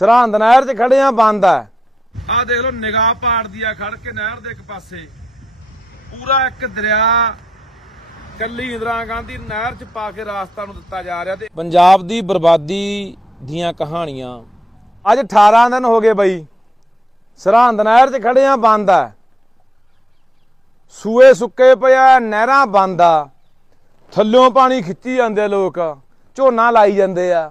ਸਰਹੰਦ ਨਹਿਰ 'ਚ ਖੜੇ ਆ ਬੰਦ ਆ ਆਹ ਦੇਖ ਲਓ ਨਿਗਾਹ ਪਾੜਦੀ ਆ ਖੜ ਕੇ ਨਹਿਰ ਦੇ ਇੱਕ ਪਾਸੇ। ਪੂਰਾ ਇੱਕ ਦਰਿਆ ਕੱਲੀ ਇੰਦਰਾ ਗਾਂਧੀ ਨਹਿਰ 'ਚ ਪਾ ਕੇ ਰਾਸਤਾ ਨੂੰ ਦਿੱਤਾ ਜਾ ਰਿਹਾ ਤੇ ਪੰਜਾਬ ਦੀ ਬਰਬਾਦੀ ਦੀਆਂ ਕਹਾਣੀਆਂ। ਅੱਜ 18 ਦਿਨ ਹੋ ਗਏ ਬਈ। ਸਰਹੰਦ ਨਹਿਰ 'ਚ ਖੜੇ ਆ ਬੰਦ ਆ ਸੂਏ ਸੁੱਕੇ ਪਿਆ ਨਹਿਰਾਂ ਬੰਦ ਆ। ਥੱਲਿਓਂ ਪਾਣੀ ਖਿੱਚੀ ਜਾਂਦੇ ਆ ਲੋਕ। ਝੋਨਾ ਲਾਈ ਜਾਂਦੇ ਆ।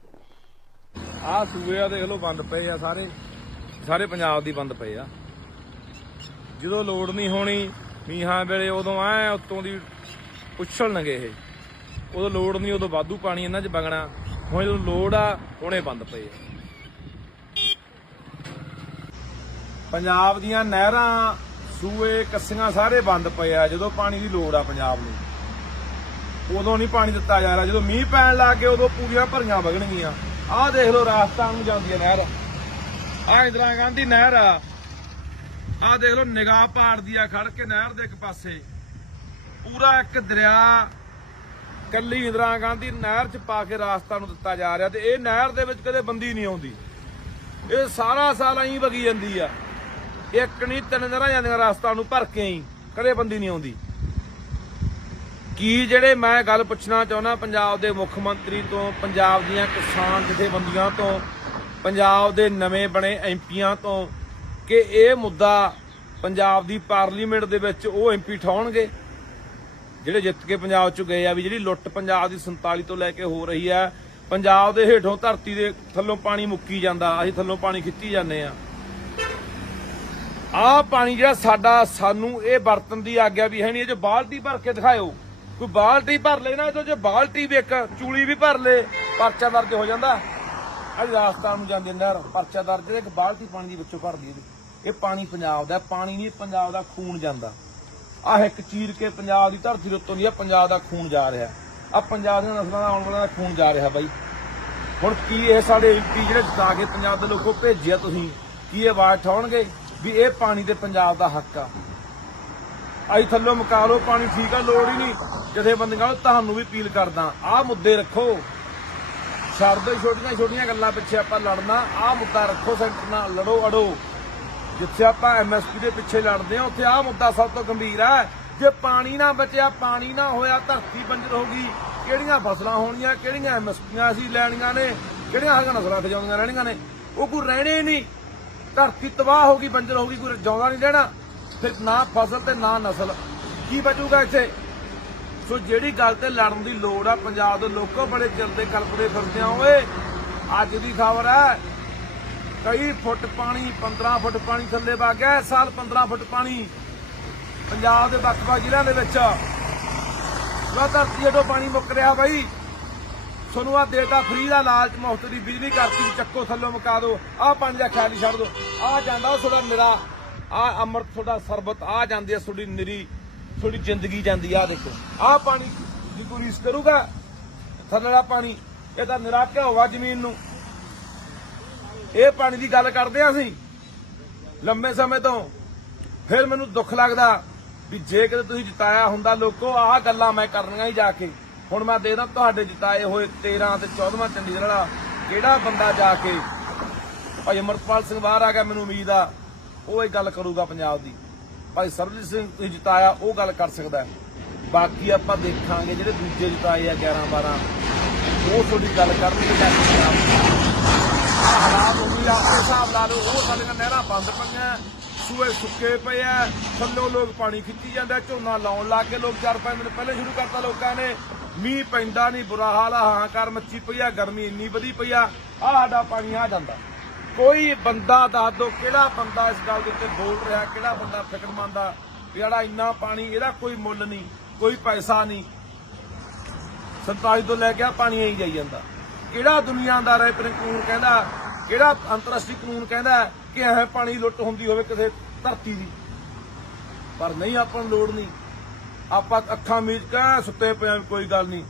ਆਹ ਸੂਏ ਆ ਦੇਖ ਲਓ ਬੰਦ ਪਏ ਆ ਸਾਰੇ। ਸਾਰੇ ਪੰਜਾਬ ਦੀ ਬੰਦ ਪਏ ਆ। ਜਦੋਂ ਲੋੜ ਨਹੀਂ ਹੋਣੀ, ਮੀਂਹਾਂ ਵੇਲੇ ਉਦੋਂ ਐ ਉੱਤੋਂ ਦੀ ਉਛਲਣਗੇ ਇਹ। ਉਦੋਂ ਲੋੜ ਨਹੀਂ, ਉਦੋਂ ਵਾਧੂ ਪਾਣੀ ਇਹਨਾਂ 'ਚ ਵਗਣਾ। ਹੁਣ ਜਦੋਂ ਲੋੜ ਆ, ਹੁਣੇ ਬੰਦ ਪਏ ਆ। ਪੰਜਾਬ ਦੀਆਂ ਨਹਿਰਾਂ, ਸੂਏ, ਕੱਸੀਆਂ ਸਾਰੇ ਬੰਦ ਪਏ ਆ। ਜਦੋਂ ਪਾਣੀ ਦੀ ਲੋੜ ਆ ਪੰਜਾਬ ਨੂੰ। ਉਦੋਂ ਨਹੀਂ ਪਾਣੀ ਦਿੱਤਾ ਜਾ ਰਿਹਾ। ਜਦੋਂ ਮੀਂਹ ਪੈਣ ਲੱਗ ਗਏ, ਉਦੋਂ ਪੂਰੀਆਂ ਭਰੀਆਂ ਵਗਣਗੀਆਂ। ਆਹ ਦੇਖ ਲਓ ਰਾਜਸਥਾਨ ਨੂੰ ਜਾਂਦੀ ਹੈ ਨਹਿਰ। ਆਹ ਇੰਦਰਾ ਗਾਂਧੀ ਨਹਿਰ ਆ। ਆਹ ਦੇਖ ਲਓ ਨਿਗਾਹ ਪਾੜਦੀ ਆ ਖੜ ਕੇ ਨਹਿਰ ਦੇ ਇੱਕ ਪਾਸੇ। ਪੂਰਾ ਇੱਕ ਦਰਿਆ ਕੱਲੀ ਇੰਦਰਾ ਗਾਂਧੀ ਨਹਿਰ 'ਚ ਪਾ ਕੇ ਰਾਸਤਾ ਨੂੰ ਦਿੱਤਾ ਜਾ ਰਿਹਾ ਤੇ ਇਹ ਨਹਿਰ ਦੇ ਵਿੱਚ ਕਦੇ ਬੰਦੀ ਨਹੀਂ ਆਉਂਦੀ। ਇਹ ਸਾਰਾ ਸਾਲ ਐਂ ਵਗੀ ਜਾਂਦੀ ਆ। ਇੱਕ ਨਹੀਂ, ਤਿੰਨ ਨਹਿਰਾਂ ਜਾਂਦੀਆਂ ਰਾਸਤਾ ਨੂੰ ਭਰ ਕੇ ਹੀ ਕਦੇ ਬੰਦੀ ਨਹੀਂ ਆਉਂਦੀ। ਕੀ ਜਿਹੜੇ ਮੈਂ ਗੱਲ ਪੁੱਛਣਾ ਚਾਹੁੰਦਾ, ਪੰਜਾਬ ਦੇ ਮੁੱਖ ਮੰਤਰੀ ਤੋਂ, ਪੰਜਾਬ ਦੀਆਂ ਕਿਸਾਨ ਜਥੇਬੰਦੀਆਂ ਤੋਂ, ਪੰਜਾਬ ਦੇ ਨਵੇਂ ਬਣੇ ਐਮਪੀਆਂ ਤੋਂ, ਕਿ ਇਹ ਮੁੱਦਾ ਪੰਜਾਬ ਦੀ ਪਾਰਲੀਮੈਂਟ ਦੇ ਵਿੱਚ ਉਹ ਐਮਪੀ ਠਾਉਣਗੇ? ਜਿਹੜੇ ਜਿੱਤ ਕੇ ਪੰਜਾਬ ਚ ਗਏ ਆ, ਵੀ ਜਿਹੜੀ ਲੁੱਟ ਪੰਜਾਬ ਦੀ 47 ਤੋਂ ਲੈ ਕੇ ਹੋ ਰਹੀ ਆ, ਪੰਜਾਬ ਦੇ ਹੇਠੋਂ ਧਰਤੀ ਦੇ ਥੱਲੋਂ ਪਾਣੀ ਮੁੱਕੀ ਜਾਂਦਾ, ਅਸੀਂ ਥੱਲੋਂ ਪਾਣੀ ਖਿੱਚੀ ਜਾਂਦੇ ਆ। ਆਹ ਪਾਣੀ ਜਿਹੜਾ ਸਾਡਾ, ਸਾਨੂੰ ਇਹ ਵਰਤਨ ਦੀ ਆਗਿਆ ਵੀ ਹੈ ਨਹੀਂ, ਇਹ ਜੋ ਬਾਲਟੀ ਭਰ ਕੇ ਦਿਖਾਇਓ। ਕੋਈ ਬਾਲਟੀ ਭਰ ਲੈ ਨਾ, ਇਹਦੇ ਤੋਂ ਜੇ ਬਾਲਟੀ ਵੀ ਇੱਕ, ਚੂਲੀ ਵੀ ਭਰ ਲੈ, ਪਰਚਾ ਦਰਜ ਹੋ ਜਾਂਦਾ। ਅੱਜ ਰਾਜਸਥਾਨ ਨੂੰ ਜਾਂਦੇ ਨਹਿਰ, ਪਰਚਾ ਦਰਜ ਤੇ ਇੱਕ ਬਾਲਟੀ ਪਾਣੀ ਦੀ ਵਿੱਚੋਂ ਭਰਦੀ ਇਹਦੀ ਇਹ ਪਾਣੀ ਪੰਜਾਬ ਦਾ ਪਾਣੀ ਨਹੀਂ, ਪੰਜਾਬ ਦਾ ਖੂਨ ਜਾਂਦਾ। ਆਹ ਇੱਕ ਚੀਰ ਕੇ ਪੰਜਾਬ ਦੀ ਧਰਤੀ ਦੇ ਉੱਤੋਂ ਦੀ ਆ, ਪੰਜਾਬ ਦਾ ਖੂਨ ਜਾ ਰਿਹਾ। ਆ ਪੰਜਾਬ ਦੀਆਂ ਨਸਲਾਂ ਦਾ ਆਉਣ ਵਾਲਾ ਖੂਨ ਜਾ ਰਿਹਾ ਬਾਈ। ਹੁਣ ਕੀ ਇਹ ਸਾਡੇ ਐਮਪੀ ਜਿਹੜੇ ਜਿਤਾ ਕੇ ਪੰਜਾਬ ਦੇ ਲੋਕੋ ਭੇਜਿਆ ਤੁਸੀਂ? ਕੀ ਇਹ ਆਵਾਜ਼ ਠਾਉਣਗੇ ਵੀ ਇਹ ਪਾਣੀ ਤੇ ਪੰਜਾਬ ਦਾ ਹੱਕ ਆ? ਆਈ ਥੱਲੋਂ ਮੁਕਾ ਲਓ, ਪਾਣੀ ਠੀਕ ਆ, ਲੋੜ ਹੀ ਨਹੀਂ। ਜਥੇਬੰਦੀਆਂ ਨੂੰ ਤੁਹਾਨੂੰ ਵੀ ਅਪੀਲ ਕਰਦਾ, ਆਹ ਮੁੱਦੇ ਰੱਖੋ। ਛੱਡ ਛੋਟੀਆਂ ਛੋਟੀਆਂ ਗੱਲਾਂ ਪਿੱਛੇ ਆਪਾਂ ਲੜਨਾ, ਆਹ ਮੁੱਦਾ ਰੱਖੋ, ਸੈਂਟਰ ਨਾਲ ਲੜੋ, ਅੜੋ। ਜਿੱਥੇ ਆਪਾਂ ਐਮਐਸਪੀ ਦੇ ਪਿੱਛੇ ਲੜਦੇ ਆ ਉੱਥੇ ਆਹ ਮੁੱਦਾ ਸਭ ਤੋਂ ਗੰਭੀਰ ਹੈ ਜੇ ਪਾਣੀ ਨਾ ਬਚਿਆ, ਪਾਣੀ ਨਾ ਹੋਇਆ, ਧਰਤੀ ਬੰਜਰ ਹੋ ਗਈ। ਕਿਹੜੀਆਂ ਫਸਲਾਂ ਹੋਣੀਆਂ, ਕਿਹੜੀਆਂ ਐਮਐਸਪੀਆਂ ਅਸੀਂ ਲੈਣੀਆਂ ਨੇ, ਕਿਹੜੀਆਂ ਹਰੀਆਂ ਨਸਲਾਂ ਖਜਾਉਂਦੀਆਂ ਰਹਿਣੀਆਂ ਨੇ। ਉਹ ਕੋਈ ਰਹਿਣੇ ਨਹੀਂ। ਧਰਤੀ ਤਬਾਹ ਹੋ ਗਈ, ਬੰਜਰ ਹੋ ਗਈ, ਕੋਈ ਜਿਉਂਦਾ ਨਹੀਂ ਰਹਿਣਾ। ਫਿਰ ਨਾ ਫਸਲ ਤੇ ਨਾ ਨਸਲ। ਕੀ ਬਚੂਗਾ ਇੱਥੇ? ਸੋ ਜਿਹੜੀ ਗੱਲ ਤੇ ਲੜਨ ਦੀ ਲੋੜ ਆ, ਪੰਜਾਬ ਦੇ ਲੋਕੋ ਬੜੇ ਚਿਰ ਕਲਪਦੇ ਫਿਰਦੇ ਆ, ਓਏ, ਅੱਜ ਦੀ ਖਬਰ ਹੈ ਕਈ ਫੁੱਟ ਪਾਣੀ 15 ਫੁੱਟ ਪਾਣੀ ਥੱਲੇ ਵਗ ਗਿਆ, ਇਸ ਸਾਲ 15 ਫੁੱਟ ਪਾਣੀ ਪੰਜਾਬ ਦੇ ਵੱਖ-ਵੱਖ ਜ਼ਿਲ੍ਹਿਆਂ ਦੇ ਵਿੱਚ। ਵਾ ਧਰਤੀ ਹੇਠੋਂ ਪਾਣੀ ਮੁੱਕ ਰਿਹਾ ਬਾਈ। ਤੁਹਾਨੂੰ ਆ ਡੇਟਾ ਫ੍ਰੀ ਦਾ ਲਾਲਚ ਮੁਫਤ ਦੀ ਬਿਜਲੀ ਕਰਤੀ, ਚੱਕੋ ਥੱਲੋਂ ਮੁਕਾ ਦਿਓ। ਆਹ ਪਾਣੀ ਦਾ ਖਿਆਲ ਛੱਡ ਦਿਓ। ਆ ਜਾਂਦਾ ਉਹ ਤੁਹਾਡਾ ਨਿਰਾ। ਆ ਅੰਮ੍ਰਿਤ ਤੁਹਾਡਾ ਸਰਬਤ, ਆ ਜਾਂਦੀ ਹੈ ਤੁਹਾਡੀ ਨਿਰੀ, ਤੁਹਾਡੀ ਜ਼ਿੰਦਗੀ ਜਾਂਦੀ ਆ ਦੇਖੋ। ਆਹ ਪਾਣੀ ਦੀ ਕੋਈ ਰੀਸ ਕਰੂਗਾ, ਥੱਲੇ ਪਾਣੀ ਇਹ ਤਾਂ ਨਿਰਾ ਹੋਗਾ ਜ਼ਮੀਨ ਨੂੰ। ਇਹ ਪਾਣੀ ਦੀ ਗੱਲ ਕਰਦੇ ਆ ਅਸੀਂ, ਲੰਬੇ ਸਮੇਂ ਤੋਂ। ਫਿਰ ਮੈਨੂੰ ਦੁੱਖ ਲੱਗਦਾ ਵੀ ਜੇ ਕਿਤੇ ਤੁਸੀਂ ਜਿਤਾਇਆ ਹੁੰਦਾ ਲੋਕੋ, ਆਹ ਗੱਲਾਂ ਮੈਂ ਕਰਨੀਆਂ ਹੀ ਜਾ ਕੇ। ਹੁਣ ਮੈਂ ਦੇਖਦਾ ਤੁਹਾਡੇ ਜਿਤਾਏ ਹੋਏ 13 ਤੇ 14ਵਾਂ ਚੰਡੀਗੜ੍ਹ ਵਾਲਾ ਕਿਹੜਾ ਬੰਦਾ ਜਾ ਕੇ, ਭਾਈ ਅਮਰਪਾਲ ਸਿੰਘ ਬਾਹਰ ਆ ਗਿਆ ਮੈਨੂੰ ਉਮੀਦ ਆ। ਉਹ ਇਹ ਗੱਲ ਕਰੂਗਾ ਪੰਜਾਬ ਦੀ। ਭਾਈ ਸਰਬਜੀਤ ਸਿੰਘ ਤੁਸੀਂ ਜਿਤਾਇਆ, ਉਹ ਗੱਲ ਕਰ ਸਕਦਾ ਬਾਕੀ ਆਪਾਂ ਦੇਖਾਂਗੇ ਜਿਹੜੇ ਦੂਜੇ ਜਿਤਾਏ ਆ 11 12 ਉਹ ਤੁਹਾਡੀ ਗੱਲ ਕਰਨਗੇ ਜਾ ਪੰਜਾਬ ਹਾਲਾਤ ਹੋ ਗਈ ਆਪਣੇ ਹਿਸਾਬ ਲਾ ਲਓ ਉਹ ਸਾਡੀਆਂ ਨਹਿਰਾਂ ਬੰਦ ਪਈਆਂ ਸੂਏ ਸੁੱਕੇ ਪਏ ਆ, ਥੱਲੋਂ ਲੋਕ ਪਾਣੀ ਖਿੱਚੀ ਜਾਂਦਾ ਝੋਨਾ ਲਾਉਣ ਲੱਗ ਕੇ ਲੋਕ, ਚਾਰ ਪੰਜ ਦਿਨ ਪਹਿਲੇ ਸ਼ੁਰੂ ਕਰਤਾ ਲੋਕਾਂ ਨੇ। ਮੀਂਹ ਪੈਂਦਾ ਨਹੀਂ, ਬੁਰਾ ਹਾਲ ਆ, ਹਾਂ ਕਰ ਮੱਚੀ ਪਈ ਆ, ਗਰਮੀ ਇੰਨੀ ਵਧੀ ਪਈ ਆ ਆ ਸਾਡਾ ਪਾਣੀ ਆ ਜਾਂਦਾ। ਕੋਈ ਬੰਦਾ ਦੱਸ ਦੋ ਕਿਹੜਾ ਬੰਦਾ ਇਸ ਗੱਲ ਦੇ ਉੱਤੇ ਬੋਲ ਰਿਹਾ, ਕਿਹੜਾ ਬੰਦਾ ਫਿਕਰਮੰਦ ਆ ਜਿਹੜਾ ਇੰਨਾ ਪਾਣੀ, ਇਹਦਾ ਕੋਈ ਮੁੱਲ ਨਹੀਂ, ਕੋਈ ਪੈਸਾ ਨਹੀਂ। 47 ਤੋਂ ਲੈ ਕੇ ਆ ਪਾਣੀ ਆਈ ਜਾਈ ਜਾਂਦਾ। ਕਿਹੜਾ ਦੁਨੀਆਦਾਰ ਹੈ ਕਾਨੂੰਨ ਕਹਿੰਦਾ, ਕਿਹੜਾ ਅੰਤਰਰਾਸ਼ਟਰੀ ਕਾਨੂੰਨ ਕਹਿੰਦਾ ਕਿ ਇਹ ਪਾਣੀ ਲੁੱਟ ਹੁੰਦੀ ਹੋਵੇ ਕਿਸੇ ਧਰਤੀ ਦੀ। ਪਰ ਨਹੀਂ, ਆਪਾਂ ਨੂੰ ਲੋੜ ਨਹੀਂ। ਆਪਾਂ ਅੱਖਾਂ ਮੀਚ ਕੇ ਸੁੱਤੇ ਪਿਆ ਕੋਈ ਗੱਲ ਨਹੀਂ।